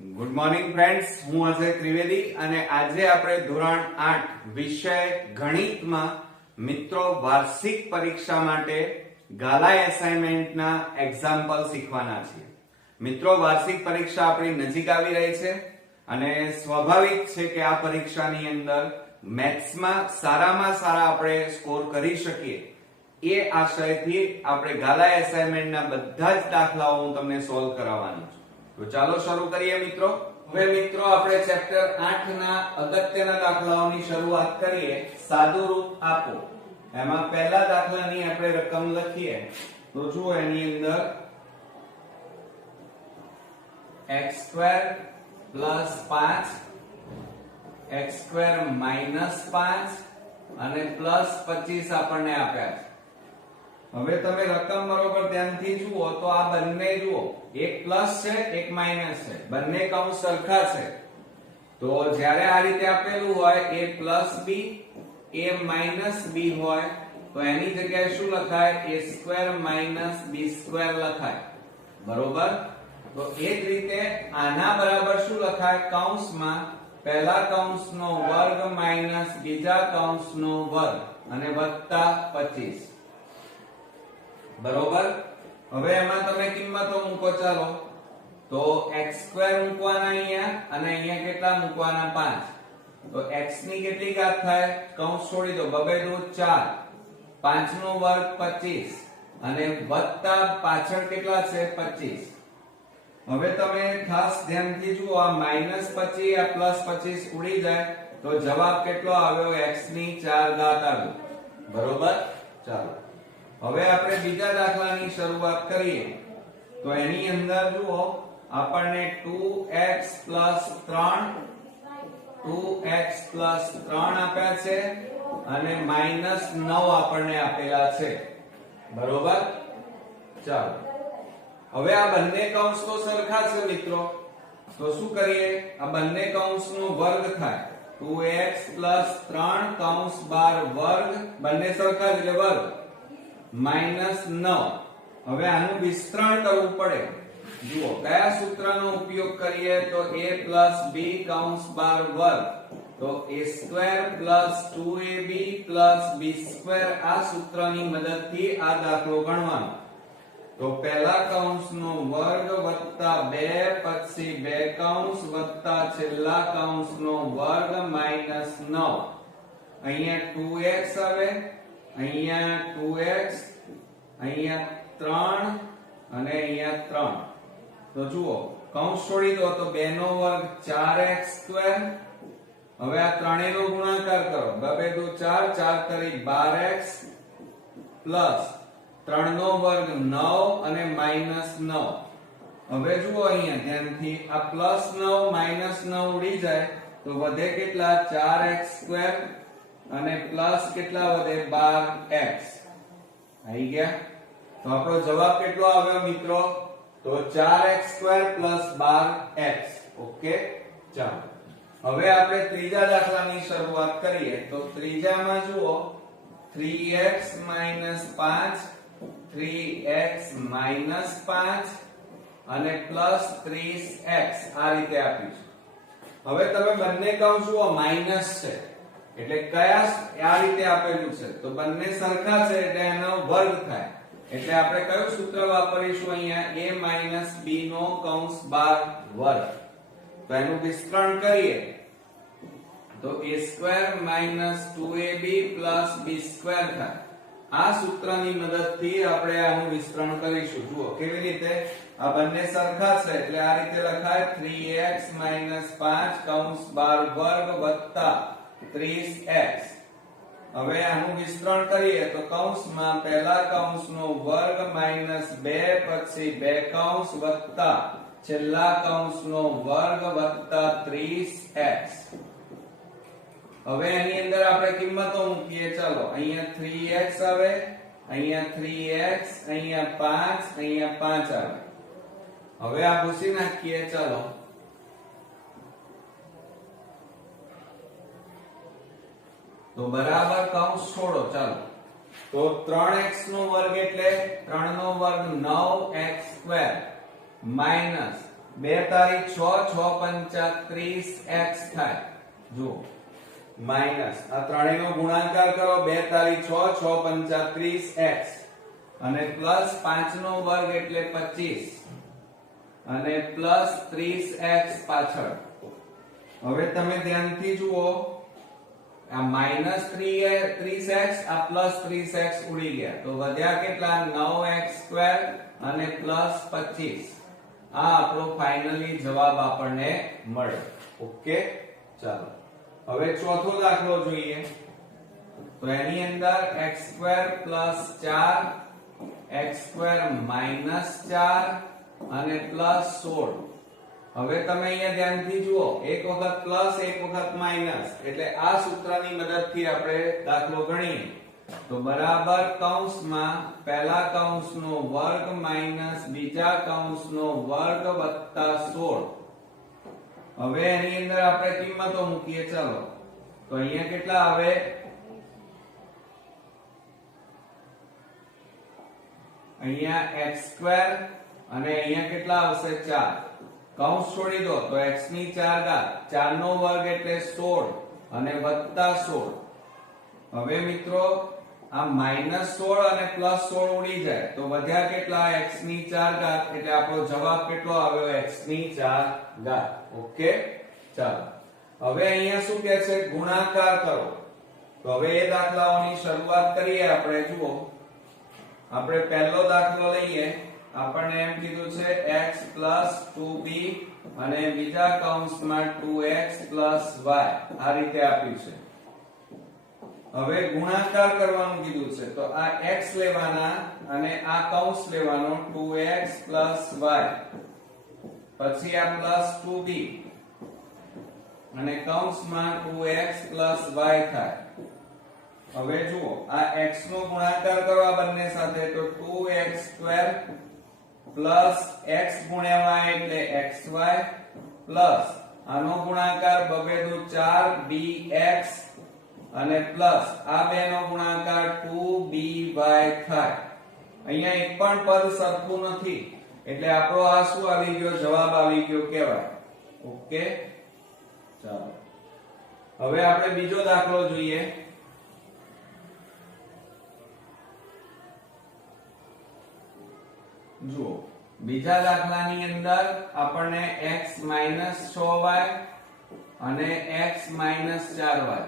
Good morning friends, હું અજય ત્રિવેદી અને આજે આપણે ધોરણ 8 વિષય ગણિતમાં મિત્રો વાર્ષિક પરીક્ષા માટે ગાલા એસાઇનમેન્ટના એક્ઝામ્પલ શીખવાના છીએ. મિત્રો, વાર્ષિક પરીક્ષા આપણી નજીક આવી રહી છે અને સ્વાભાવિક છે કે આ પરીક્ષાની અંદર મેથ્સમાં સારામાં સારા આપણે સ્કોર કરી શકીએ એ આશયથી આપણે ગાલા એસાઇનમેન્ટના બધા જ દાખલાઓ હું તમને સોલ્વ કરાવવાનો છું. તો ચાલો શરૂ કરીએ મિત્રો. હવે મિત્રો આપણે ચેપ્ટર 8 ના અગત્યના દાખલાઓની શરૂઆત કરીએ. સાદું રૂપ આપો. એમાં પહેલા દાખલાની આપણે રકમ લખીએ તો જુઓ, એની અંદર x² + 5 x² - 5 અને +25 આપણને આપ્યા છે. હવે તમે રકમ બરોબર ધ્યાનથી જુઓ તો આ બંને જુઓ, એક પ્લસ છે એક માઈનસ છે, બંને કૌંસ સરખા છે. તો જ્યારે આ રીતે આપેલું હોય a + b a - b હોય તો એની જગ્યાએ શું લખાય? a² - b² લખાય. બરોબર? તો એ જ રીતે આના બરાબર શું લખાય? કૌંસમાં પહેલા કૌંસનો વર્ગ માઈનસ બીજા કૌંસનો વર્ગ અને વત્તા 25. બરોબર? હવે એમાં તમે કિંમતો મૂકો. ચાલો તો x² મૂકવાના અહીંયા અને અહીંયા કેટલા મૂકવાના? 5. તો x ની કેટલી ઘાત થાય? કૌંસ છોડી દો, 2 × 2 = 4, 5 નો વર્ગ 25 અને વત્તા પાછળ કેટલા છે? 25. હવે તમે ખાસ ધ્યાનથી જુઓ, આ -25 આ +25 ઉડી જાય તો જવાબ કેટલો આવ્યો? x ની 4 ઘાત આવ્યો. બરોબર? ચાલો હવે આપણે બીજા દાખલાની શરૂઆત કરીએ. તો એની અંદર જુઓ, આપણને 2x + 3 આપ્યા છે અને -9 આપણને આપેલા છે. બરોબર? ચાલો હવે આ બંને કૌંસ તો સરખા છે મિત્રો, તો શું કરીએ? આ બંને કૌંસનો વર્ગ થાય. 2x + 3 કૌંસ બાર વર્ગ, બંને સરખા એટલે વર્ગ, -9. હવે આનું વિસ્તરણ કરવું પડે. જુઓ કયા સૂત્રનો ઉપયોગ કરીએ? તો a + b કૌંસ બાર વર્ગ, તો a² + 2ab + b² આ સૂત્રની મદદથી આ દાખલો ગણવાનો. તો પહેલા કૌંસનો વર્ગ વત્તા 2 પછી બે કૌંસ વત્તા છેલ્લા કૌંસનો વર્ગ -9. અહીંયા 2x આવે, અહીંયા 2x, અહીંયા 3 અને અહીંયા 3. તો જુઓ કૌંસ છોડી દો તો 2 નો વર્ગ 4x². હવે આ ત્રણેયનો ગુણાકાર કરો, 2 × 2 = 4, 4 × 3 = 12x પ્લસ 3 નો વર્ગ 9 અને -9. હવે જુઓ અહીંયા ધ્યાનથી, આ +9 -9 ઉડી જાય તો વધે કેટલા? 4x² અને પ્લસ કેટલા વધે? 12x. આવી ગયા? તો આપણો જવાબ કેટલો આવ્યો મિત્રો? તો 4x² + 12x. ઓકે, ચાલો હવે આપણે ત્રીજા દાખલાની શરૂઆત કરીએ. તો ત્રીજામાં જુઓ, 3x - 5 3x - 5 અને +30x આ રીતે આપ્યું છે. હવે તમે બંને કૌંસ જુઓ, માઈનસ છે એટલે કયા આ રીતે આપેલું છે તો બંને સરખા છે એટલે એનો વર્ગ થાય. એટલે આપણે કયું સૂત્ર વાપરીશું અહીંયા? a - b નો કૌંસ બાર વર્ગ. તો એનું વિસ્તરણ કરીએ તો a² - 2ab + b² થાય. આ સૂત્રની મદદથી આપણે આનું વિસ્તરણ કરીશું. જુઓ કેવી રીતે? આ બંને સરખા છે એટલે આ રીતે લખાય, 3x - 5 કૌંસ બાર વર્ગ વત્તા 30x. હવે આનું વિસ્તરણ કરીએ તો કૌંસમાં પહેલા કૌંસનો વર્ગ -2 પછી બે કૌંસ વત્તા છેલ્લા કૌંસનો વર્ગ વત્તા 30x. હવે એની અંદર આપણે કિંમતો મૂકીએ. ચાલો અહીંયા 3x આવે, અહીંયા 3x, અહીંયા 5, અહીંયા 5 આવે. હવે આ ભૂસી નાખીએ. ચાલો તો બરાબર કૌંસ છોડો. ચાલો તો 3x નો વર્ગ એટલે 3 નો વર્ગ 9x² માઈનસ 2 તારી 6 6 પંચા 30x થાય જુઓ માઈનસ આ ત્રણેયનો ગુણાકાર કરો 2 તારી 6 6 પંચા 30x અને પ્લસ 5 નો વર્ગ એટલે 25 અને પ્લસ 30x પાછળ હવે તમે ધ્યાનથી જુઓ આ માઈનસ 30x આ પ્લસ 30x ઉડી ગયા તો વધ્યા કેટલા 9x² અને પ્લસ 25 આ આપણો ફાઇનલી જવાબ આપણને મળે ઓકે ચાલો હવે ચોથો દાખલો જોઈએ તો એની અંદર x² + 4 x² - 4 અને પ્લસ 16 હવે તમે અહીંયા ધ્યાનથી જુઓ એક વખત પ્લસ એક વખત માઈનસ એટલે આ સૂત્રની મદદથી આપણે દાખલો ગણીએ તો બરાબર કૌંસમાં પહેલા કૌંસનો વર્ગ માઈનસ બીજા કૌંસનો વર્ગ વત્તા 16 હવે એની અંદર આપણે કિંમતો મૂકીએ ચાલો તો અહીંયા કેટલા આવે અહીંયા x² અને અહીંયા કેટલા આવશે 4 કૌંસ છોડી દો તો x ની 4 ઘાત 4 નો વર્ગ એટલે 16 અને વત્તા 16 હવે મિત્રો આ -16 અને +16 ઉડી જાય તો વધ્યા કેટલા x ની 4 ઘાત એટલે આપણો જવાબ કેટલો આવ્યો x ની 4 ઘાત ઓકે ચાલો હવે અહીંયા શું કહે છે ગુણાકાર કરો તો હવે એ દાખલાઓની શરૂઆત કરીએ આપણે જુઓ આપણે પહેલો દાખલો લઈએ આપણને એમ કીધું છે x + 2b અને બીજા કૌંસમાં 2x + y આ રીતે આપ્યું છે હવે ગુણાકાર કરવાનું કીધું છે તો આ x લેવાના અને આ કૌંસ લેવાનો 2x + y પછી આ +2b અને કૌંસમાં 2x + y થાય હવે જુઓ આ x નો ગુણાકાર કરવા બંને સાથે તો 2x² પ્લસ x ગુણ્યા y એટલે xy પ્લસ આનો ગુણાકાર બબે દુ 4bx અને પ્લસ આ બેનો ગુણાકાર 2by થાય અહીંયા એક પણ પદ સરખું નથી એટલે આપણો આ શું આવી ગયો જવાબ આવી ગયો કહેવાય ઓકે ચાલો હવે આપણે બીજો દાખલો જોઈએ જુઓ બીજા દાખલાની અંદર આપણને x - 6y અને x - 4y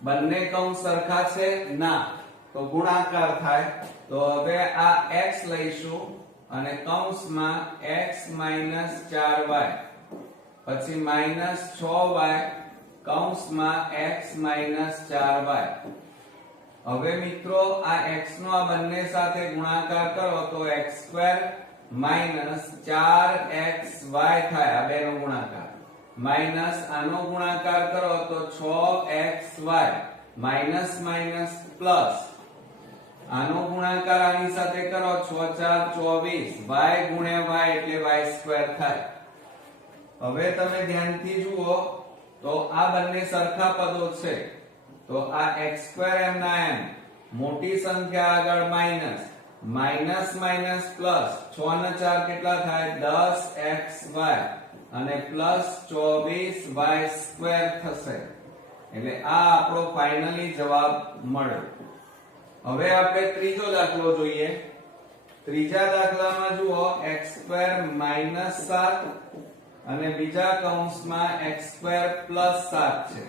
બંને કૌંસ સરખા છે ના તો ગુણાકાર થાય તો હવે આ x લઈશું અને કૌંસમાં x - 4y પછી -6y કૌંસમાં x - 4y હવે મિત્રો આ x નો આ બંને સાથે ગુણાકાર કરો તો x² - 4xy થાય આ બેનો ગુણાકાર માઈનસ આનો ગુણાકાર કરો તો 6xy માઈનસ માઈનસ પ્લસ આનો ગુણાકાર આની સાથે કરો 6 4 24 y ગુણ્યા y એટલે y² થાય હવે તમે ધ્યાનથી જુઓ તો આ બંને સરખા પદો છે તો આ x² m ના m મોટી સંખ્યા આગળ માઈનસ માઈનસ માઈનસ પ્લસ 6 ના 4 કેટલા થાય 10xy અને પ્લસ 24y² થશે એટલે આ આપણો ફાઇનલી જવાબ મળ્યો હવે આપણે ત્રીજો દાખલો જોઈએ ત્રીજા દાખલામાં જુઓ x² - 7 અને બીજા કૌંસમાં x² + 7 છે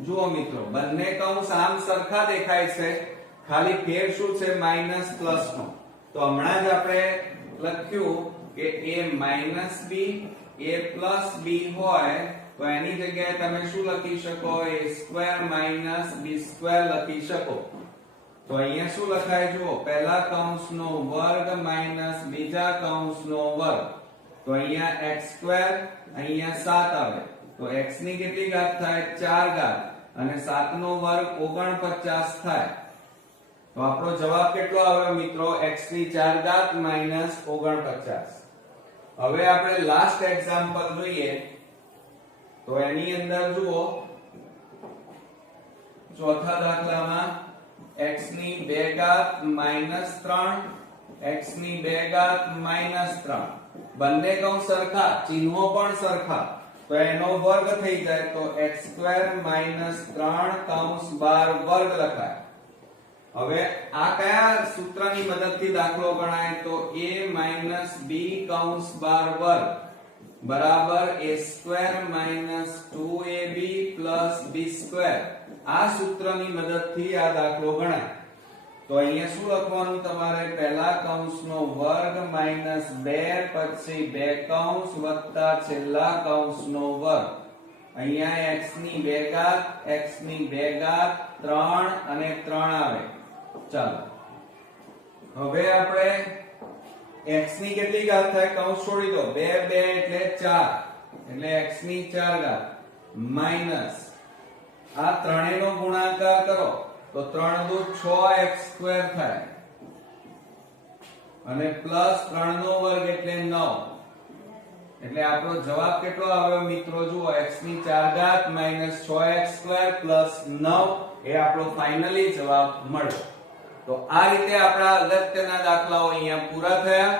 જુઓ મિત્રો બંને કૌંસ આમ સરખા દેખાય છે ખાલી ફેર શું છે માઈનસ પ્લસ નો તો હમણાં જ આપણે લખ્યું કે a - b a + b હોય તો એની જગ્યાએ તમે શું લખી શકો a² - b² લખી શકો તો અહીંયા શું લખાય જુઓ પહેલા કૌંસનો વર્ગ માઈનસ બીજા કૌંસનો વર્ગ તો અહીંયા x² અહીંયા 7 આવે તો x ની કેટલી ઘાત થાય 4 ઘાત અને 7 નો વર્ગ 49 થાય તો આપણો જવાબ કેટલો આવ્યો મિત્રો x ની 4 ઘાત માઈનસ 49 હવે આપણે લાસ્ટ એક્ઝામ્પલ જોઈએ તો એની અંદર જુઓ ચોથા દાખલામાં x ની 2 ઘાત -3 x ની 2 ઘાત -3 બંને કૌંસ સરખા, ચિહ્નો પણ સરખા, તો એનો વર્ગ થઈ જાય તો x² - 3 કૌંસ 12 વર્ગ લખાય. હવે આ કયા સૂત્રની મદદથી દાખલો ગણાય? તો a - b કૌંસ 12 વર્ગ બરાબર a² - 2ab + b². આ સૂત્રની મદદથી આ દાખલો ગણાય. તો અહીંયા શું લખવાનું તમારે? પહેલા કૌંસનો વર્ગ -2 પછી બે કૌંસ વત્તા છેલ્લા કૌંસનો વર્ગ. અહીંયા x ની 2 ઘાત, x ની 2 ઘાત, 3 અને 3 આવે. ચાલો હવે આપણે x ની કેટલી ઘાત થાય? કૌંસ છોડી દો, 2 2 એટલે 4 એટલે x ની 4 ઘાત માઈનસ આ ત્રણેયનો ગુણાકાર કરો તો 3 દુ 6x² થાય અને પ્લસ 3 નો વર્ગ એટલે 9. એટલે આપણો જવાબ કેટલો આવ્યો મિત્રો? જુઓ, x ની 4 ઘાત - 6x² + 9 એ આપણો ફાઇનલી જવાબ મળ્યો. તો આ રીતે આપણા અગત્યના દાખલાઓ અહીંયા પૂરા થયા.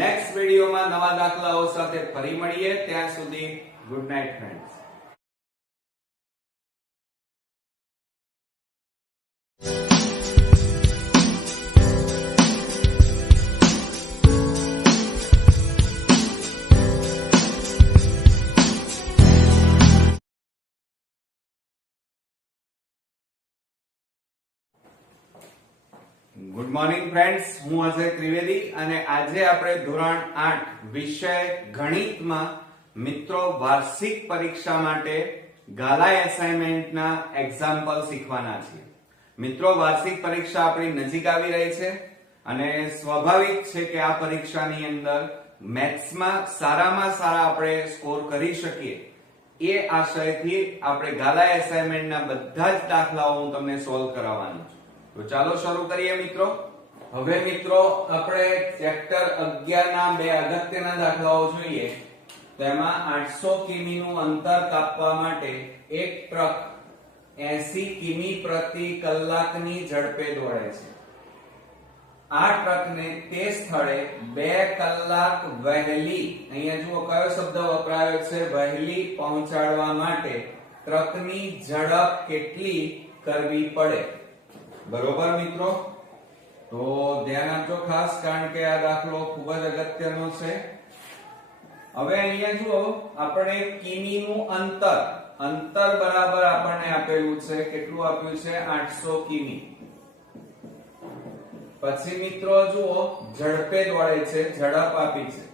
નેક્સ્ટ વિડિયોમાં નવા દાખલાઓ સાથે ફરી મળીએ. ત્યાં સુધી good night friends. Good morning friends, હું અજય ત્રિવેદી અને આજે આપણે ધોરણ 8 વિષય ગણિતમાં મિત્રો વાર્ષિક પરીક્ષા માટે ગાલા એસાઇનમેન્ટના એક્ઝામ્પલ શીખવાના છીએ. મિત્રો, વાર્ષિક પરીક્ષા આપણી નજીક આવી રહી છે અને સ્વાભાવિક છે કે આ પરીક્ષાની અંદર મેથ્સમાં સારામાં સારા આપણે સ્કોર કરી શકીએ એ આશયથી આપણે ગાલા એસાઇનમેન્ટના બધા જ દાખલાઓ હું તમને સોલ્વ કરાવવાનો છું. તો ચાલો શરૂ કરીએ મિત્રો. હવે મિત્રો આપણે ચેપ્ટર 11 ના બે અગત્યના દાખલાઓ જોઈએ. તેમાં 800 કિમી નું અંતર કાપવા માટે એક ટ્રક 80 કિમી પ્રતિ કલાકની ઝડપે દોડે છે. આ ટ્રકને તે સ્થળે 2 કલાક વહેલી, અહીંયા જુઓ કયો શબ્દ વપરાયો છે, વહેલી પહોંચાડવા માટે ટ્રકની ઝડપ કેટલી કરવી પડે? બરોબર મિત્રો, તો ધ્યાન આપજો ખાસ, કારણ કે આ દાખલો ખૂબ જ અગત્યનો છે. હવે અહીંયા જુઓ, આપણે કિમીનું અંતર બરાબર આપણને આપેલું છે. કેટલું આપ્યું છે? 800 કિમી. પછી મિત્રો જુઓ, ઝડપે દોડે છે, ઝડપ આપી છે.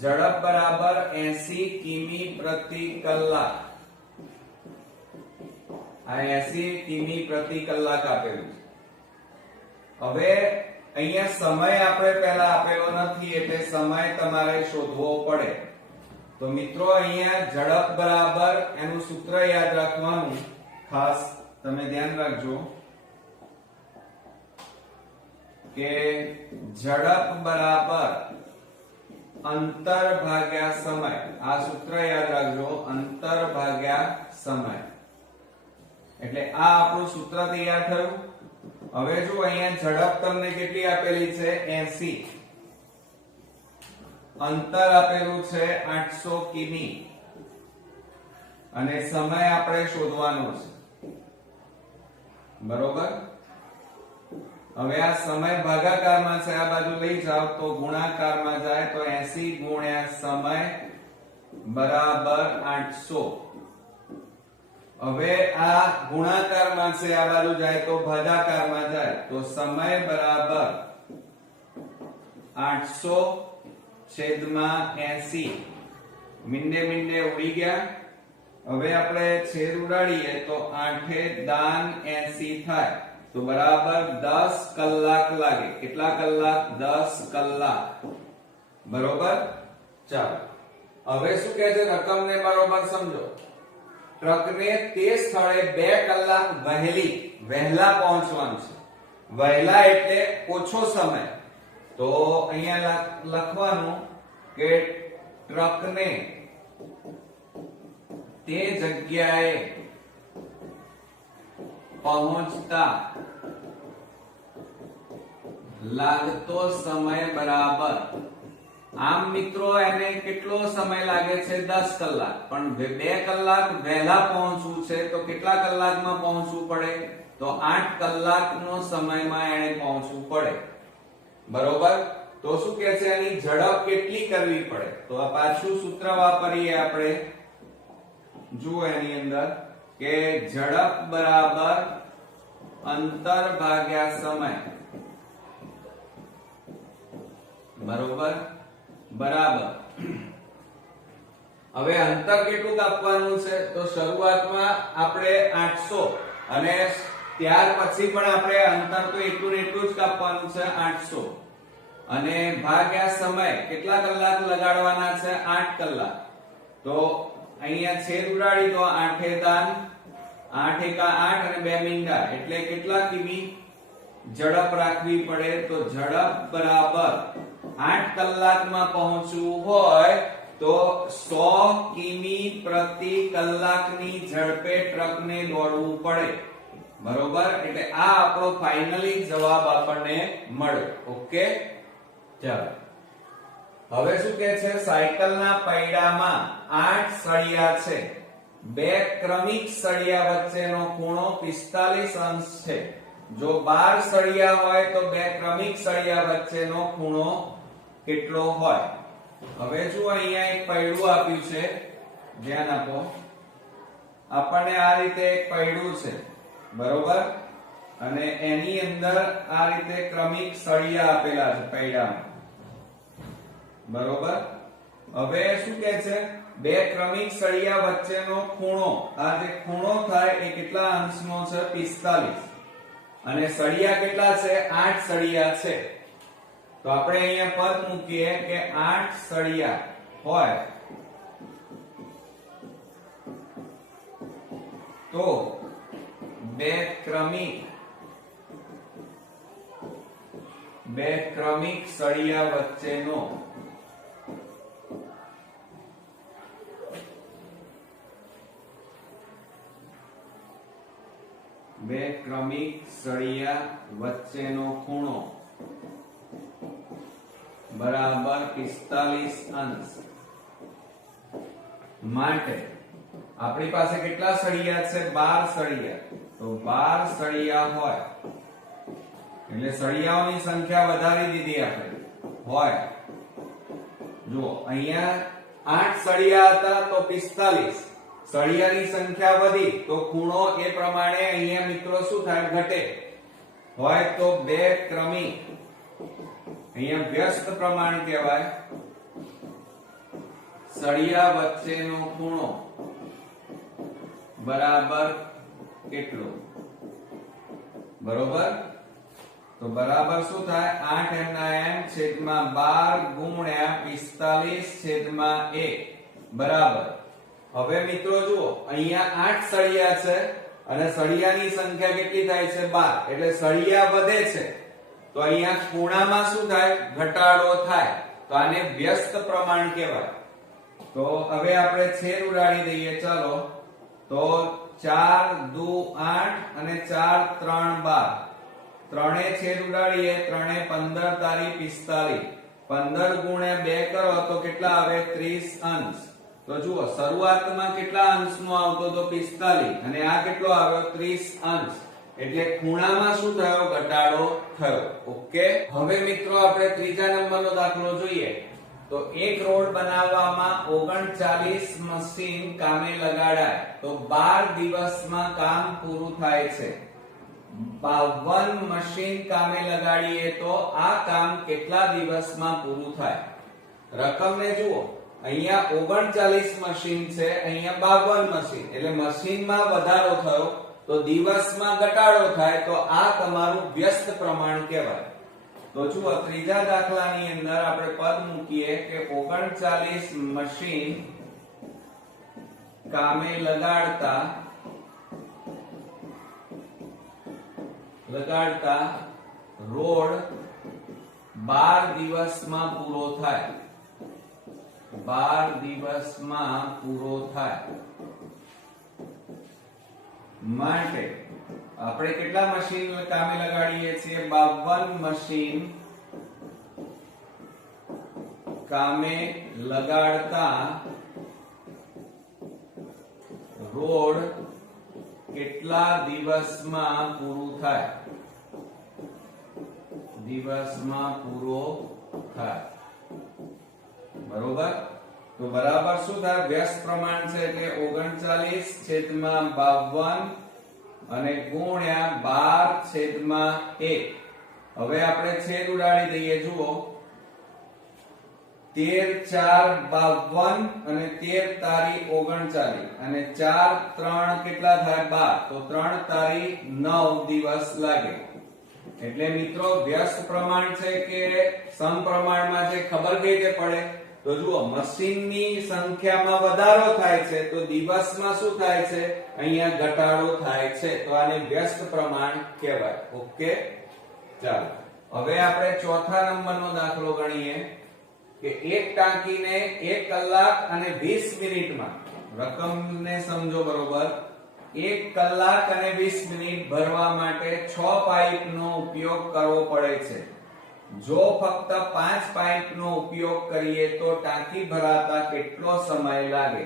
ઝડપ બરાબર 80 કિમી પ્રતિ કલાક. આ 80 કિમી પ્રતિ કલાક આપેલું છે. હવે અહીંયા સમય આપણે પહેલા આપેલો નથી એટલે સમય તમારે શોધવો પડે. તો મિત્રો અહીંયા ઝડપ બરાબર, એનું સૂત્ર યાદ રાખવાનું, ખાસ તમે ધ્યાન રાખજો કે ઝડપ બરાબર અંતર ભાગ્યા સમય. આ સૂત્ર યાદ રાખજો, અંતર ભાગ્યા સમય. એટલે આ આપણું સૂત્ર તૈયાર થયું. હવે જો અહીંયા ઝડપ તમને કેટલી આપેલી છે? 80. અંતર આપેલું છે 800 કિમી અને સમય આપણે શોધવાનો છે. બરોબર. હવે આ સમય ભાગાકારમાં છે, આ બાજુ લઈ જાવ તો ગુણાકારમાં જાય તો 80 ગુણ્યા સમય બરાબર 800. હવે આ ગુણાકારમાં છે, આ બાજુ જાય તો ભાગાકારમાં જાય તો સમય બરાબર 800 છેદમાં 80. મીંડે મીંડે ઉડી ગયા. હવે આપણે છેદ ઉડાડીએ તો 8 દાન 80 થાય તો બરાબર 10 કલાક લાગે. કેટલા કલાક? 10 કલાક. બરોબર. ચાલો હવે શું કહે છે? રકમને બરોબર સમજો. ટ્રકને તે સ્થળે 2 કલાક વહેલા પહોંચવાનું છે. વહેલા એટલે ઓછો સમય. તો અહીંયા લખવાનું કે ટ્રકને તે જગ્યાએ પહોંચતા લાગતો સમય બરાબર આમ મિત્રો એને કેટલો સમય લાગે છે 10 કલાક, પણ 2 કલાક વહેલા પહોંચવું છે તો કેટલા કલાકમાં પહોંચવું પડે? તો 8 કલાકનો સમયમાં એને પહોંચવું પડે, બરોબર? તો શું કહે છે એની ઝડપ કેટલી કરવી પડે? તો આ પાછું સૂત્ર વાપરીએ આપણે, જુઓ એની અંદર કે ઝડપ બરાબર અંતર ભાગ્યા સમય, બરોબર? બરાબર. હવે અંતર કેટલું કાપવાનું છે? તો શરૂઆતમાં આપણે 800 અને ત્યાર પછી પણ આપણે અંતર તો એટલું ને એટલું જ કાપવાનું છે 800 અને ભાગ્યા સમય કેટલા કલાક લગાડવાના છે? 8 કલાક. તો અહીંયા છેદ ઉડાડી તો 8 દાન 8 એકા 8 અને 2 મીંડા એટલે કેટલા કિમી ઝડપ રાખવી પડે? તો ઝડપ બરાબર 8 કલાકમાં પહોંચવું હોય તો 100 કિમી પ્રતિ કલાકની ઝડપે ટ્રકને દોડવું પડે, બરોબર? એટલે આ આપણો ફાઇનલી જવાબ આપણને મળ્યો. ઓકે, ચાલો હવે શું કહે છે? સાયકલના પૈડામાં 8 સળિયા છે, 2 ક્રમિક સળિયા વચ્ચેનો ખૂણો 45 અંશ છે. જો 12 સળિયા હોય તો 2 ક્રમિક સળિયા વચ્ચેનો ખૂણો કેટલો હોય? હવે જો અહીંયા એક પૈડું આપ્યું છે, ધ્યાન આપો. આપણને આ રીતે એક પૈડું છે, બરોબર? અને એની અંદર આ રીતે ક્રમિક સળિયા આપેલા છે પૈડામાં, બરોબર? હવે શું કહે છે? 2 ક્રમિક સળિયા વચ્ચેનો ખૂણો, આ જે ખૂણો થાય એ કેટલા અંશનો છે? 45. અને સળિયા કેટલા છે? 8 સળિયા છે. તો આપણે અહીંયા પદ મૂકીએ કે 8 સળિયા હોય તો 2 ક્રમિક સળિયા વચ્ચેનો ખૂણો બરાબર 45 અંશ. માટે આપણી પાસે કેટલા સળિયા છે? 12 સળિયા. તો 12 સળિયા હોય એટલે સળિયાઓની સંખ્યા વધારી દીધી આપણે હોય. જુઓ અહીંયા 8 સળિયા હતા તો 45, સળિયાની સંખ્યા વધી તો ખૂણો એ પ્રમાણે અહીંયા મિત્રો શું થાય? ઘટે. હોય તો 2 ક્રમિક, અહીંયા વ્યસ્ત પ્રમાણ કહેવાય, સળિયા વચ્ચેનો ખૂણો બરાબર કેટલો? બરોબર? તો બરાબર શું થાય? 8 એમના એમ છેદમાં 12 ગુણ્યા 45 છેદમાં 1 બરાબર. હવે મિત્રો જુઓ અહીંયા 8 સળિયા છે અને સળિયાની સંખ્યા કેટલી થાય છે? 12. એટલે સળિયા વધે છે તો અહીંયા ખૂણામાં શું થાય? ઘટાડો થાય. તો આને વ્યસ્ત પ્રમાણ કહેવાય. તો હવે આપણે છેદ ઉડાડી દઈએ, ચાલો. તો 4 દુ 8 અને 4 3 12, ત્રણે છેદ ઉડાડીએ, 3 15 તારી 45, 15 ગુણ્યા 2 કરો તો કેટલા આવે? 30 અંશ. તો જુઓ શરૂઆતમાં કેટલા અંશનો આવતો તો? 45 અને આ કેટલો આવ્યો? 30 અંશ. એટલે ખૂણામાં શું થયો? ઘટાડો થયો. ઓકે, હવે મિત્રો આપણે ત્રીજા નંબરનો દાખલો જોઈએ. તો એક રોડ બનાવવામાં 39 મશીન કામે લગાડાય તો 12 દિવસમાં કામ પૂરું થાય છે. 52 મશીન કામે લગાડીએ તો આ કામ કેટલા દિવસમાં પૂરું થાય? રકમને જુઓ, અહીંયા 39 મશીન છે, અહીંયા 52 મશીન, એટલે મશીનમાં વધારો થયો તો દિવસમાં ઘટાડો થાય. તો આ તમારું વ્યસ્ત પ્રમાણ કહેવાય. તો જુઓ ત્રીજા દાખલાની અંદર આપણે પદ મૂકીએ કે 39 મશીન કામે લગાડતા રોડ 12 દિવસમાં પૂરો થાય. 12 દિવસમાં પૂરો થાય માટે આપણે કેટલા મશીન કામે લગાડીએ છીએ? 52 મશીન કામે લગાડતા રોડ કેટલા દિવસમાં પૂરું થાય? દિવસમાં પૂરો થાય. બરોબર. તો બરાબર શું થાય? વ્યસ્ત પ્રમાણ છે એટલે 39/52 અને ગુણ્યા 12/1. હવે આપણે છેદ ઉડાડી દઈએ. જુઓ 13/4 = 52 અને 13 તારી 39 અને 4 3 કેટલા થાય? 12. તો 3 તારી 9 દિવસ લાગે. એટલે મિત્રો વ્યસ્ત પ્રમાણ છે કે સમપ્રમાણમાં છે ખબર કઈ રીતે પડે? તો જુઓ મશીનની સંખ્યામાં વધારો થાય છે તો દિવસમાં શું થાય છે? અહીંયા ઘટાડો થાય છે. તો આને વ્યસ્ત પ્રમાણ કહેવાય. ઓકે, ચાલો હવે આપણે ચોથા નંબરનો દાખલો ગણીએ કે એક ટાંકીને 1 કલાક અને 20 મિનિટમાં, રકમને સમજો બરોબર, 1 કલાક અને 20 મિનિટ ભરવા માટે 6 પાઇપનો ઉપયોગ કરવો પડે છે. જો ફક્ત 5 પાઇપનો ઉપયોગ કરીએ તો ટાંકી ભરાતા કેટલો સમય લાગે?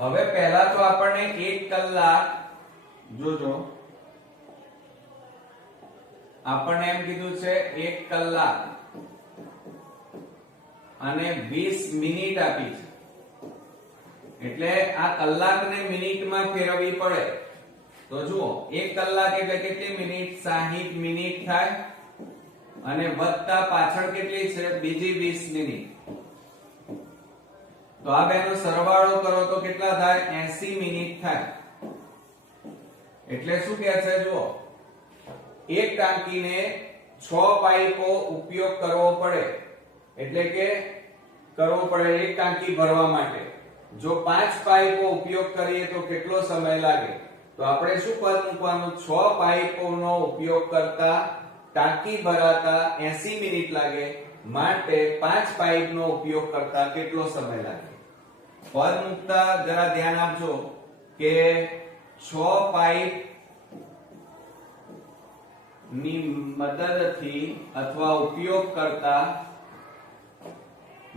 હવે પહેલા તો આપણને 1 કલાક જોજો, આપણને એમ કીધું છે 1 કલાક અને 20 મિનિટ આપી છે. એટલે આ કલાકને મિનિટમાં ફેરવવી પડે. તો જુઓ 1 કલાક એટલે કેટલી મિનિટ? 60 મિનિટ થાય અને વત્તા પાછળ કેટલી છે? બીજી 20 મિનિટ. તો આ બેનો સરવાળો કરો તો કેટલા થાય? 80 મિનિટ થાય. એટલે શું કહે છે? જુઓ એક ટાંકીને 6 પાઇપો ઉપયોગ કરવો પડે, એટલે કે કરવો પડે એક ટાંકી ભરવા માટે. જો 5 પાઇપો ઉપયોગ કરીએ તો કેટલો સમય લાગે? તો આપણે શું પદ મૂકવાનું? 6 પાઇપોનો ઉપયોગ કરતા ટાંકી ભરાતા 80 મિનિટ લાગે, માટે 5 પાઇપનો ઉપયોગ કરતા કેટલો સમય લાગે? પદ મૂકતા જરા ધ્યાન આપજો કે 6 પાઇપ ની મદદથી અથવા ઉપયોગ કરતા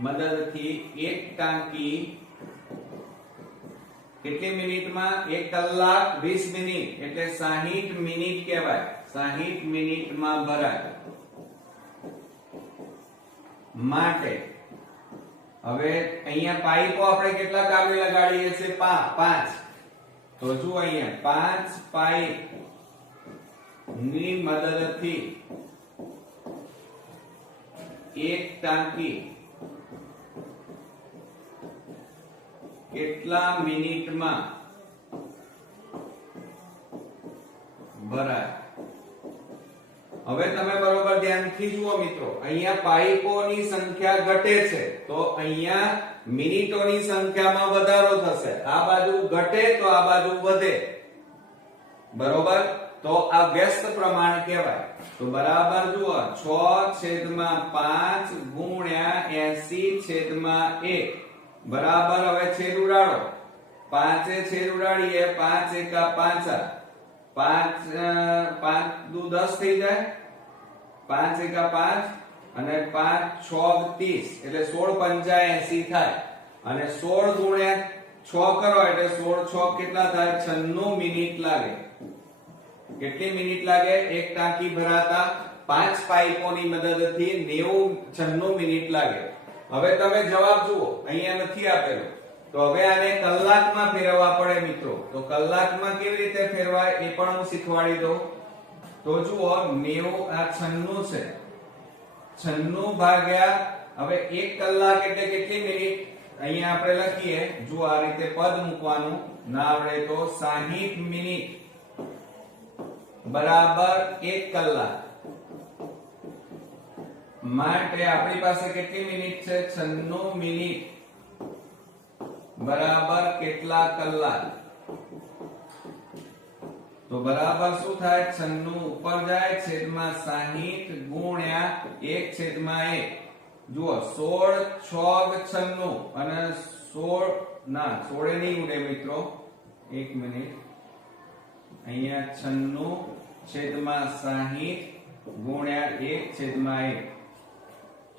મદદથી એક ટાંકી કેટલી મિનિટમાં? 1 કલાક 20 મિનિટ એટલે 60 મિનિટ કહેવાય. 60 મિનિટમાં ભરાય. માટે હવે અહીંયા પાઇપો આપણે કેટલા કામે લગાડીએ છીએ? 5. તો જુઓ અહીંયા 5 પાઇપ ની મદદથી એક ટાંકી કેટલા મિનિટમાં ભરાય? હવે તમે બરોબર ધ્યાનથી જુઓ મિત્રો, અહીંયા પાઇપોની સંખ્યા ઘટે છે તો અહીંયા મિનિટોની સંખ્યામાં વધારો થશે. આ બાજુ ઘટે તો આ બાજુ વધે. બરોબર. તો આ વ્યસ્ત પ્રમાણ કહેવાય. તો બરાબર જુઓ 6/5 ગુણ્યા 80/1 બરાબર. હવે છેદ ઉડાડો. 5 છેદ ઉડાડીએ. 5 એકા 5, 5 દુ 10 થઈ જાય. 5 એકા 5 અને 5 6 30 એટલે 16 85 થાય. અને 16 ગુણ્યા 6 કરો એટલે 16 6 કેટલા થાય? 96 મિનિટ લાગે. કેટલી મિનિટ લાગે? એક ટાંકી ભરાતા 5 પાઇપોની મદદથી 96 મિનિટ લાગે. હવે તમે જવાબ જુઓ, અહીંયા નથી આપેલો. તો હવે આને કલાકમાં ફેરવવા પડે મિત્રો. તો કલાકમાં કેવી રીતે ફેરવાય એ પણ હું શીખવાડી દઉં. તો જુઓ 90 આ 96 છે. 96 ભાગ્યા હવે 1 કલાક એટલે કેટલી મિનિટ? અહીંયા આપણે લખીએ. જો આ રીતે પદ મૂકવાનું ના આવડે તો 60 મિનિટ બરાબર 1 કલાક. માટે આપણી પાસે કેટલી મિનિટ છે? 96 મિનિટ બરાબર કેટલા કલાક? તો બરાબર શું થાય? 96 ઉપર જાય છેદમાં 60 ગુણ્યા 1/1. જુઓ 16 6 96 અને 16 ના 16 નહીં ઉડે મિત્રો. 1 મિનિટ. અહીંયા 96 છેદમાં 60 ગુણ્યા 1/1.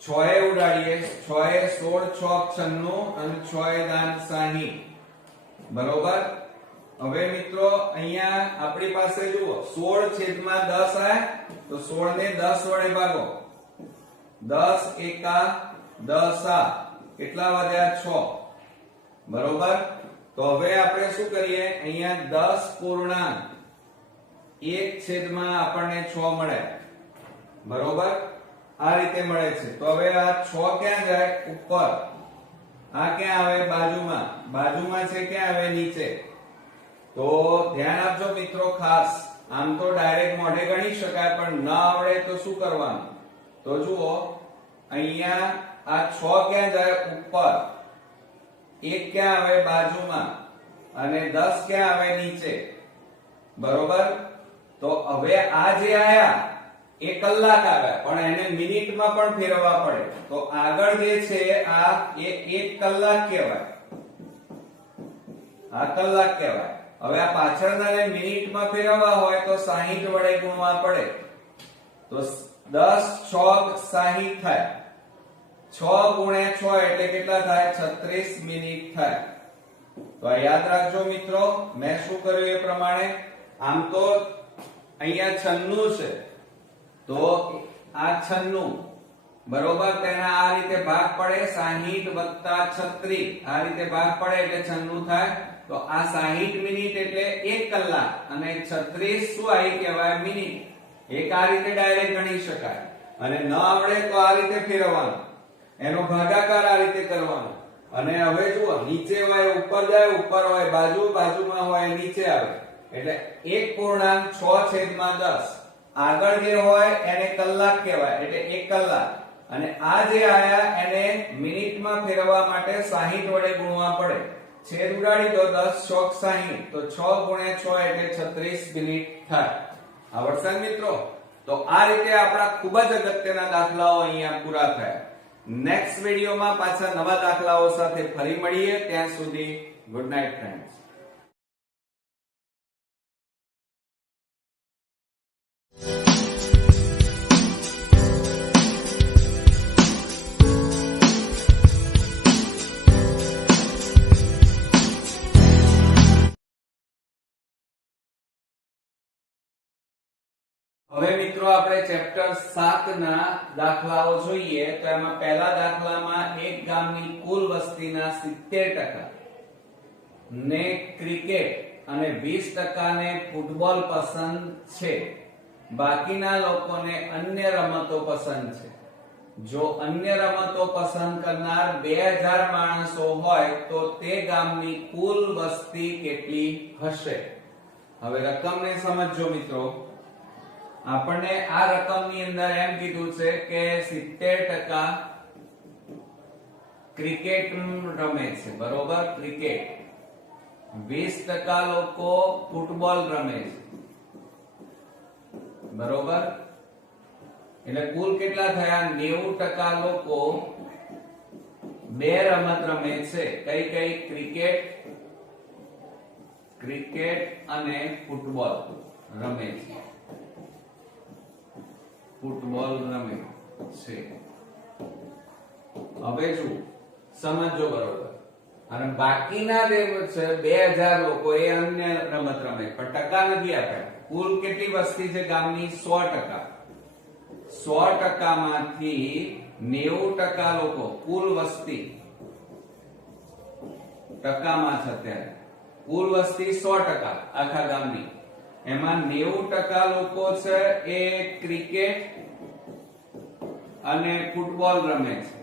6 એ ઉડાડીએ, 6 એ 16 6 96 અને 6 એ દાન 60, બરોબર. હવે મિત્રો અહીંયા આપણી પાસે જુઓ 16/10 આય તો 16 ને 10 વડે ભાગો, 10 એકા 10 આ કેટલા વધ્યા 6, બરોબર. તો હવે આપણે શું કરીએ, અહીંયા 10 પૂર્ણાંક 1/, આપણને 6 મળે, બરોબર. આ રીતે મળે છે. તો હવે આ 6 ક્યાં જાય, ઉપર. આ ક્યાં આવે, બાજુમાં. બાજુમાં છે ક્યાં આવે, નીચે. તો ધ્યાન આપજો મિત્રો ખાસ. આમ તો ડાયરેક્ટ મોઢે ગણી શકાય, પણ ન આવડે તો શું કરવાનું, તો જુઓ અહીંયા આ 6 ક્યાં જાય, ઉપર. 1 ક્યાં આવે, બાજુમાં. અને 10 ક્યાં આવે, નીચે, બરોબર. તો હવે આ જે આયા એ કલાક આવ્યા, પણ એને મિનિટમાં પણ ફેરવવા પડે. તો આગળ જે છે આ એ 1 કલાક કહેવાય, આ કલાક કહેવાય. હવે આ પાછળનાને મિનિટમાં ફેરવવા હોય તો 60 વડે ગુણવા પડે. તો 10 6 60 થાય. 6 ગુણ્યા 6 એટલે કેટલા થાય, 36 મિનિટ થાય. તો યાદ રાખજો મિત્રો, મેં શું કર્યું એ પ્રમાણે. આમ તો અહીંયા 96 છે, તો આ 96, બરોબર. તેના આ રીતે ભાગ પડે, 60 વત્તા 36 આ રીતે ભાગ પડે એટલે 96 થાય. તો આ 60 મિનિટ એટલે 1 કલાક, અને 36 શું આવી કહેવાય, મિનિટ. એક આ રીતે ડાયરેક્ટ ગણી શકાય, અને ન આવડે તો આ રીતે ફેરવવાનું, એનો ભાગાકાર આ રીતે કરવાનો. અને હવે જુઓ, નીચે હોય ઉપર જાય, ઉપર હોય બાજુ, બાજુમાં હોય નીચે આવે, એટલે 1.6/10. આગળ જે હોય એને કલાક કહેવાય, એટલે 1 કલાક. અને આ જે આયા એને મિનિટમાં ફેરવવા માટે 60 વડે ગુણવા પડે. છેદ ઉડાડી દો, 10 6 60, તો 6 ગુણ્યા 6 એટલે 36 મિનિટ થાય. આવડશે મિત્રો? તો આ રીતે આપણા ખૂબ જ અગત્યના દાખલાઓ અહીંયા પૂરા થયા. નેક્સ્ટ વિડીયોમાં પાછા નવા દાખલાઓ સાથે ફરી મળીએ. ત્યાં સુધી ગુડ નાઇટ ફ્રેન્ડ્સ. હવે મિત્રો આપણે ચેપ્ટર 7 ના દાખલાઓ જોઈએ. તો એમાં પહેલા દાખલામાં એક ગામની કુલ વસ્તીના 70% ને ક્રિકેટ અને 20% ને ફૂટબોલ પસંદ છે. બાકીના લોકોને અન્ય રમતો પસંદ છે. જો અન્ય રમતો પસંદ કરનાર 2000 માણસો હોય તો તે ગામની કુલ વસ્તી કેટલી હશે? હવે રકમને સમજજો મિત્રો. આપણને આ રકમની અંદર એમ કીધું છે કે 70% ક્રિકેટ રમે છે, બરોબર, ક્રિકેટ. 20% લોકો ફૂટબોલ રમે છે, બરોબર. એટલે કુલ કેટલા થયા? 90% લોકો બે રમત રમે છે. કઈ કઈ? ક્રિકેટ અને ફૂટબોલ રમે છે. ફૂટબોલ રમે છે. હવે શું સમજો, બરોબર. અને બાકીના જે છે 2000 લોકો એ અન્ય રમત રમે, પણ ટકા નથી આપ્યા. કુલ કેટલી વસ્તી છે ગામની? 100%. 100% માંથી 90% લોકો, કુલ વસ્તી ટકામાં છે અત્યારે. કુલ વસ્તી 100% આખા ગામની, એમાં 90% લોકો છે એ ક્રિકેટ અને ફૂટબોલ રમે છે.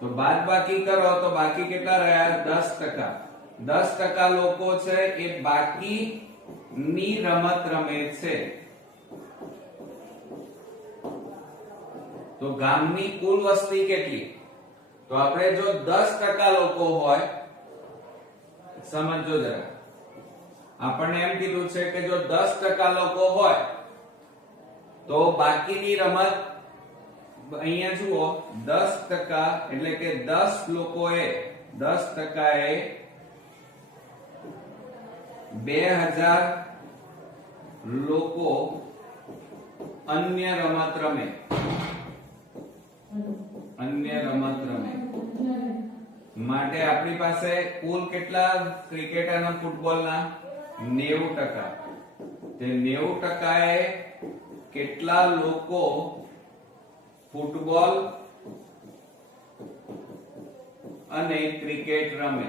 તો બાદબાકી કરો તો બાકી કેટલા રહ્યા? 10%. 10% લોકો છે એ બાકીની રમત રમે છે. તો ગામની કુલ વસ્તી કેટલી? તો આપણે જો 10% લોકો હોય, સમજો જરા, આપણને એમ કીધું છે કે જો 10% લોકો હોય તો બાકીની રમત, અહીંયા જુઓ 10% એટલે કે 10 લોકોએ 10% એ 2000 લોકો અન્ય રમત રમે, અન્ય રમત રમે માટે આપણી પાસે કુલ કેટલા ક્રિકેટ અને ફૂટબોલના 90%. તે 90% એ કેટલા લોકો ફૂટબોલ અને ક્રિકેટ રમે,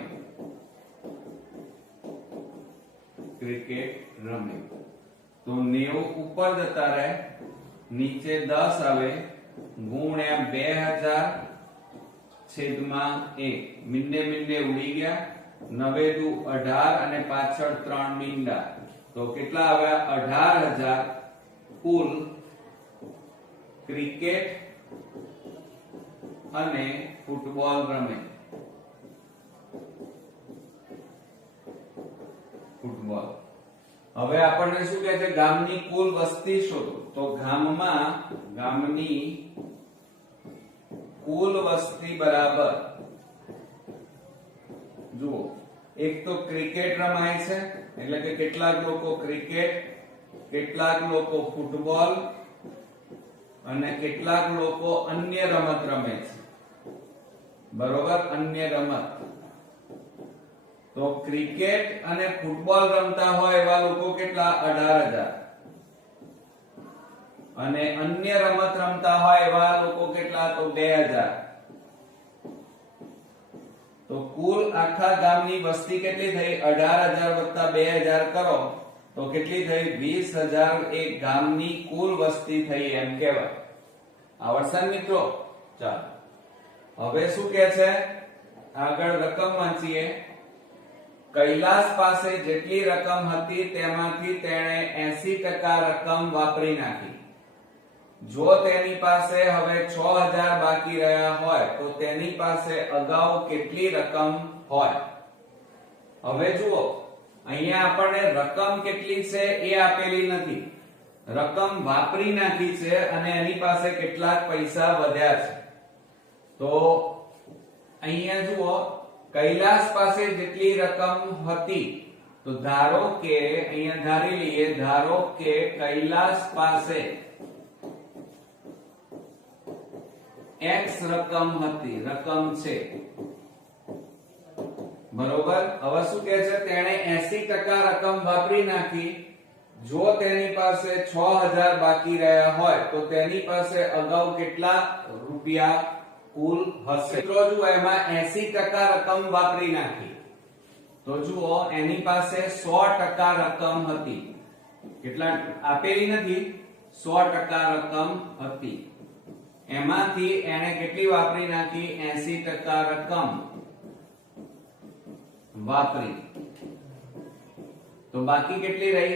ક્રિકેટ રમે. તો 90 ઉપર જતા રહે, નીચે 10 આવે, ગુણ્યા 2000 છેદમાં 1. મીંડે મીંડે ઉડી ગયા, 9 દુ 18 અને પાછળ 3 મીંડા, તો કેટલા આવ્યા? 18000 કુલ ક્રિકેટ અને ફૂટબોલ રમે. ફૂટબોલ. હવે આપણને શું કહે છે? ગામની કુલ વસ્તી શોધો. તો ગામની કુલ વસ્તી બરાબર, જુઓ, એક તો ક્રિકેટ રમાય છે એટલે કે કેટલાક લોકો ક્રિકેટ, કેટલાક લોકો ફૂટબોલ અને કેટલાક લોકો અન્ય રમત રમે છે. બરોબર, અન્ય રમત. તો ક્રિકેટ અને ફૂટબોલ રમતા હોય એવા લોકો કેટલા? 18000. અને અન્ય રમત રમતા હોય એવા લોકો કેટલા? તો 2000. તો કુલ આખા ગામની વસ્તી કેટલી થઈ? 18000 વત્તા 2000 કરો તો કેટલી થઈ? 20000 એક ગામની કુલ વસ્તી થઈ એમ કહેવાય. આવડશે મિત્રો? ચાલો હવે શું કહે છે? આગળ રકમ વાંચીએ. કૈલાસ પાસે જેટલી રકમ હતી તેમાંથી તેણે 80% રકમ વાપરી નાખી. જો તેની પાસે હવે 6000 બાકી રહ્યા હોય તો તેની પાસે અગાઉ કેટલી રકમ હોય? હવે જુઓ, અહીંયા આપણને રકમ કેટલી છે એ આપેલી નથી, રકમ વાપરી નાખી છે અને એની પાસે કેટલાક પૈસા વધ્યા છે. તો અહીંયા જુઓ, કૈલાસ પાસે જેટલી રકમ હતી, તો ધારો કે અહીંયા ધારી લઈએ, ધારો કે કૈલાસ પાસે x રકમ હતી, રકમ છે. બરોબર. હવે શું કહે છે? તેણે 80% રકમ વાપરી નાખી. જો તેની પાસે 6000 બાકી રહ્યા હોય તો તેની પાસે અગાઉ કેટલા રૂપિયા કુલ હશે? તો જુઓ, એમાં 80% રકમ વાપરી નાખી. તો જુઓ, એની પાસે 100% રકમ હતી. કેટલા આપેલી નથી? 100% રકમ હતી. એમાંથી એને કેટલી વાપરી નાખી? 80% રકમ વાપરી. તો બાકી કેટલી રહી?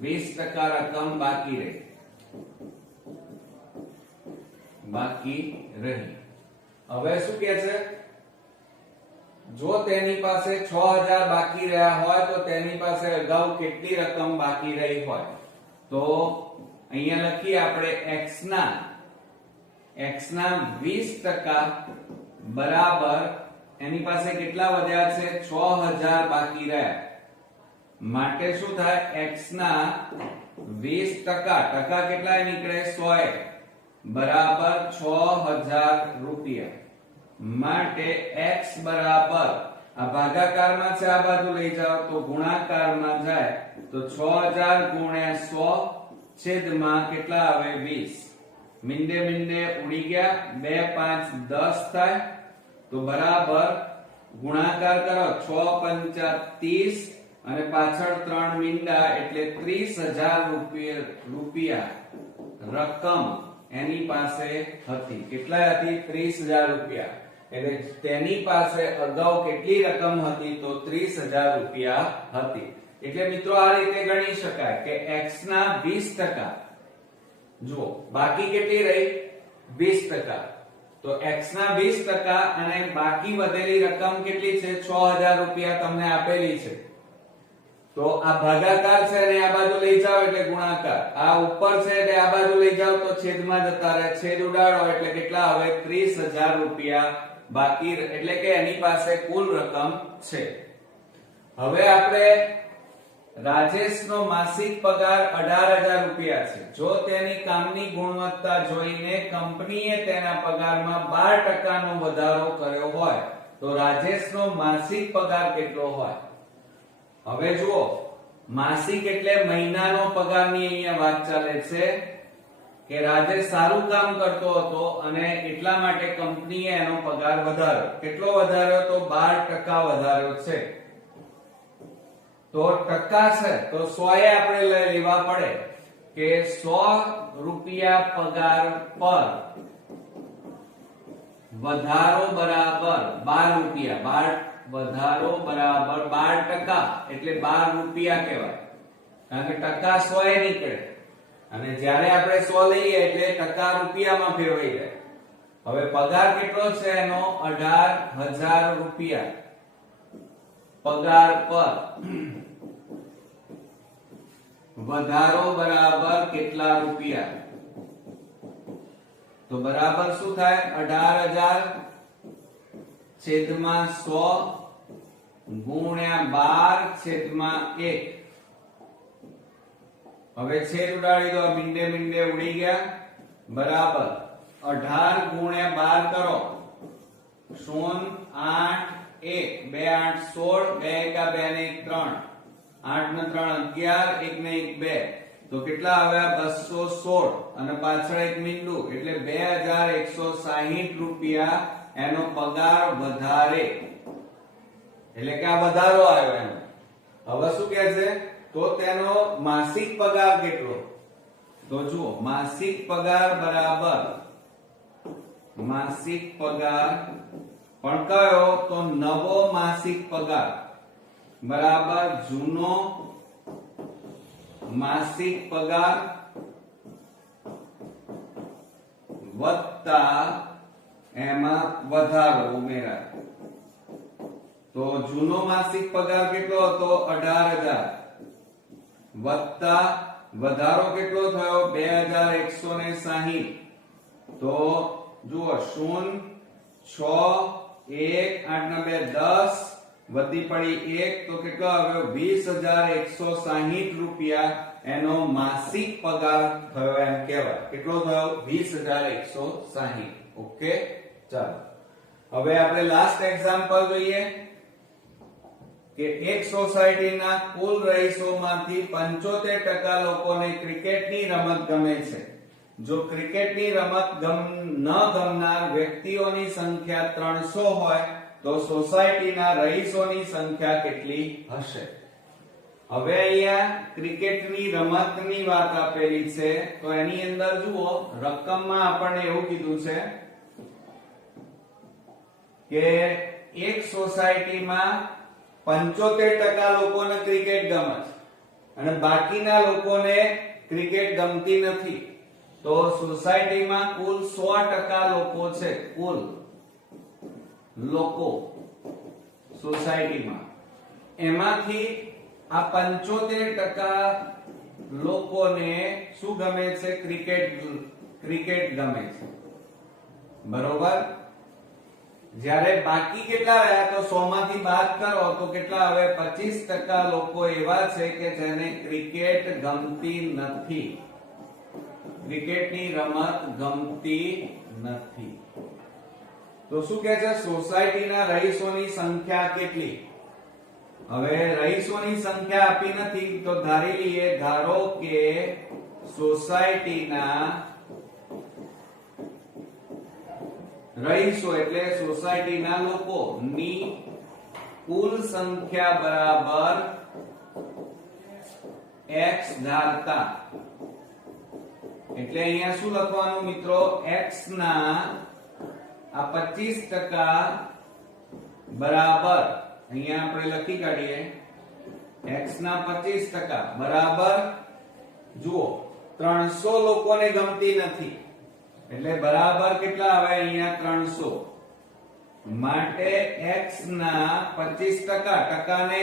20% રકમ બાકી રહી. બાકી રહી. હવે શું કહે છે? જો તેની પાસે 6000 બાકી રહ્યા હોય તો તેની પાસે અગાઉ કેટલી રકમ બાકી રહી હોય? તો અહીંયા લખીએ આપણે x ના 20% બરાબર એની પાસે કેટલા વધ્યા છે? 6000 બાકી રહ્યા. માટે શું થાય? x ના 20%, ટકા કેટલા નીકળે? 100 બરાબર 6000 રૂપિયા. માટે x બરાબર, આ ભાગાકારમાં છે, આ બાજુ લઈ જાઓ તો ગુણાકારમાં જાય તો 6000 ગુણ્યા 100 છેદમાં કેટલા આવે? 20. મીંડે મીંડે ઉડી ગયા, 2 5 10 થાય. તો બરાબર ગુણાકાર કરો, 6 5 30 અને પાછળ 3 મીંડા એટલે 30000 રૂપિયા રકમ એની પાસે હતી. કેટલા હતી? 30000 રૂપિયા. એટલે તેની પાસે અગાઉ કેટલી રકમ હતી? તો 30000 રૂપિયા હતી. એટલે મિત્રો આ રીતે ગણી શકાય કે x ના 20%, જુઓ બાકી કેટલી રહી? 20%. તો x ના 20% અને બાકી વધેલી રકમ કેટલી છે? 6000 રૂપિયા તમને આપેલી છે. તો આ ભાગાકાર છે અને આ બાજુ લઈ જાઓ એટલે ગુણાકાર, આ ઉપર છે એટલે આ બાજુ લઈ જાઓ તો છેદમાં જતા રહે, છેદ ઉડાડો એટલે કેટલા આવે? 30000 રૂપિયા બાકી, એટલે કે એની પાસે કુલ રકમ છે. હવે આપણે રાજેશનો માસિક પગાર 18,000 રૂપિયા છે. જો તેની કામની ગુણવત્તા જોઈને કંપનીએ તેના પગારમાં 12% નો વધારો કર્યો હોય તો રાજેશનો માસિક પગાર કેટલો હોય? હવે જુઓ, માસિક એટલે મહિનાનો પગારની અહીંયા વાત ચાલે છે કે રાજેશ સારું કામ કરતો હતો અને એટલા માટે કંપનીએ એનો પગાર વધાર્યો. કેટલો વધાર્યો? તો 12% વધાર્યો છે. તો ટકા છે તો 100 એ આપણે લેવા પડે કે 100 રૂપિયા પગાર પર વધારો બરાબર 12 રૂપિયા. વધારો બરાબર 12% એટલે 12 રૂપિયા કહેવાય, કારણ કે ટકા 100 એ નીકળે અને જ્યારે આપણે 100 લઈએ એટલે ટકા રૂપિયામાં ફેરવાઈ જાય. હવે પગાર કેટલો છે એનો? 18,000 રૂપિયા પગાર પર વધારો બરાબર કેટલા રૂપિયા? તો બરાબર શું થાય? 18,000 છેદમાં 100 ગુણ્યા 12 છેદમાં 1. હવે છેદ ઉડાડી દો, મીંડે મીંડે ઉડી ગયા. બરાબર 18 ગુણ્યા 12 કરો 0 8 1 2 8 16 2 1 2 ને 1 3 8 ને 3 11 1 ને 1 2 તો કેટલા આવ્યા? 216 અને પાછળ એક મીંડું એટલે 2160 રૂપિયા એનો પગાર વધારે, એટલે કે આ વધારો આવ્યો એનો. હવે શું કહે છે? તો તેનો માસિક પગાર કેટલો? તો જુઓ, માસિક પગાર બરાબર માસિક પગાર પણ કયો? તો નવો માસિક પગાર બરાબર જૂનો માસિક પગાર વત્તા એમાં વધારો ઉમેરા. તો જૂનો માસિક પગાર કેટલો હતો? 18,000 વત્તા વધારો કેટલો થયો? 2160. તો જુઓ 0 6 1 8 ને 2 10 વધી પડી 1 તો કેટલો આવ્યો? 20,160 રૂપિયા એનો માસિક પગાર થયો એમ કહેવાય. કેટલો થયો? 20,160. ઓકે, ચાલો હવે આપણે લાસ્ટ એક્ઝામ્પલ જોઈએ કે એક સોસાયટીના કુલ રહીશોમાંથી 75% લોકોને ક્રિકેટની રમત ગમે છે. જો ક્રિકેટની રમત ન ગમનાર વ્યક્તિઓની સંખ્યા 300 હોય તો સોસાયટીના રહીશોની સંખ્યા કેટલી હશે? હવે અહીંયા ક્રિકેટની રમતની વાત આપેલી છે તો એની અંદર જુઓ, રકમમાં આપણને એવું કીધું છે કે એક સોસાયટીમાં 75% લોકોને ક્રિકેટ ગમે છે અને બાકીના લોકોને ક્રિકેટ ગમતી નથી. તો સોસાયટીમાં કુલ 100% લોકો છે. કુલ લોકો સોસાયટીમાં, એમાંથી આ 75% લોકોને શું ગમે છે? ક્રિકેટ ગમે છે. બરોબર. જ્યારે બાકી કેટલા રહ્યા? તો 100 માંથી બાદ કરો તો કેટલા આવે? 25% લોકો એવા છે કે જેને ક્રિકેટ ગમતી નથી, ક્રિકેટની રમત ગમતી નથી. તો શું કહે છે? સોસાયટીના રહીશોની સંખ્યા કેટલી? હવે રહીશોની સંખ્યા આપી નથી તો ધારી લઈએ, ધારો કે સોસાયટીના રહીશો એટલે સોસાયટીના લોકોની કુલ સંખ્યા બરાબર x ધારતા. એટલે અહીંયા શું લખવાનું મિત્રો? x ના આ 25% બરાબર, અહીંયા આપણે લખી કાઢીએ x ના 25% બરાબર, જુઓ 300 લોકોને ગમતી નથી એટલે બરાબર કેટલા આવે? અહીંયા 300. માટે x ના 25%, ટકાને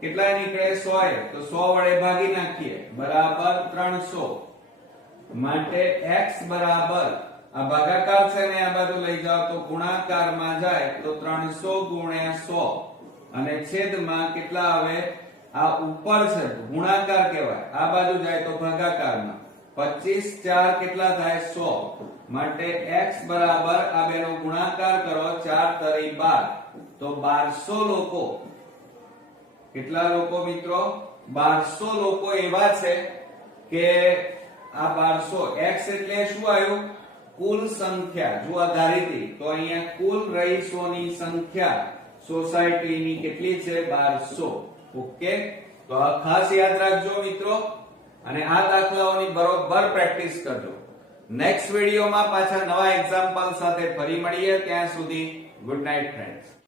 કેટલા નીકળે? 100. તો 100 વડે ભાગી નાખીએ બરાબર 300. માટે x બરાબર, આ ભાગાકાર છે ને આ બાજુ લઈ જાઓ તો ગુણાકારમાં જાય તો 300 ગુણ્યા 100 અને છેદમાં કેટલા આવે? આ ઉપર છે ગુણાકાર કહેવાય, આ બાજુ જાય તો ભાગાકારમાં. 25 4 કેટલા થાય 100. માટે x બરાબર આ બેનો ગુણાકાર કરો, 4 તરી 12, તો 1200 લોકો. કેટલા લોકો મિત્રો? 1200 લોકો એવા છે કે આ 1200 x એટલે શું આવ્યું? કુલ સંખ્યા. જો આ ધારીતી તો અહીંયા કુલ રહીશોની સંખ્યા સોસાયટીની કેટલી છે? 1200. ઓકે, તો આ ખાસ યાદ રાખજો મિત્રો, અને આ દાખલાઓની બરોબર પ્રેક્ટિસ કરજો. નેક્સ્ટ વિડિયોમાં પાછા નવા એક્ઝામ્પલ સાથે ફરી મળીએ. ત્યાં સુધી ગુડ નાઇટ ફ્રેન્ડ્સ.